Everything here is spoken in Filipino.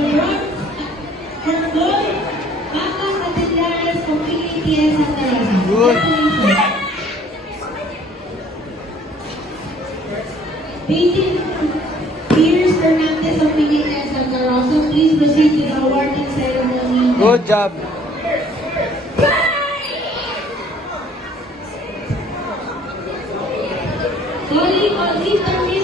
bronze, for gold, Mama Catedrales of PTS Santa Rosa. Good. Painting Pierce Fernandez of PTS Santa Rosa. Please proceed to the awarding ceremony. Good job. Calling on Mr.